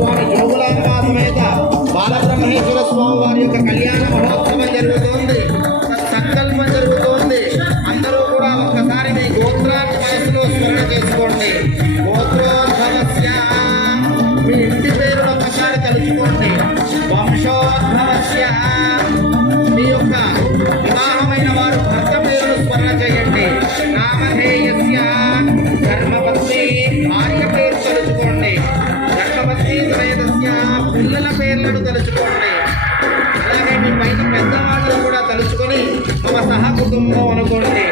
స్వామి జోగులాంబ సమేత బాలబ్రహ్మేశ్వర స్వామి వారి యొక్క కళ్యాణ మహోత్సవం జరుగుతోంది. సంకల్పం జరుగుతోంది. అందరూ కూడా ఒక్కసారి మీ గోత్రాన్ని మనసులో స్మరణ చేసుకోండి. గోత్రోద్భవస్య మీ ఇంటి పేరును ఒక్కసారి తలుచుకోండి. వంశోద్భవస్య మీ యొక్క వివాహమైన వారు భర్త పేరును స్మరణ చేయండి. నామధేయస్య ధర్మపత్ని భార్య పేరు తలుచుకోండి. ధర్మపత్ని త్రయదస్య పిల్లల పేర్లను తలుచుకోండి. అలాగే మీ పైన పెద్దవాళ్ళను కూడా తలుచుకొని ఒక సహకుటుంబం అనుకోండి.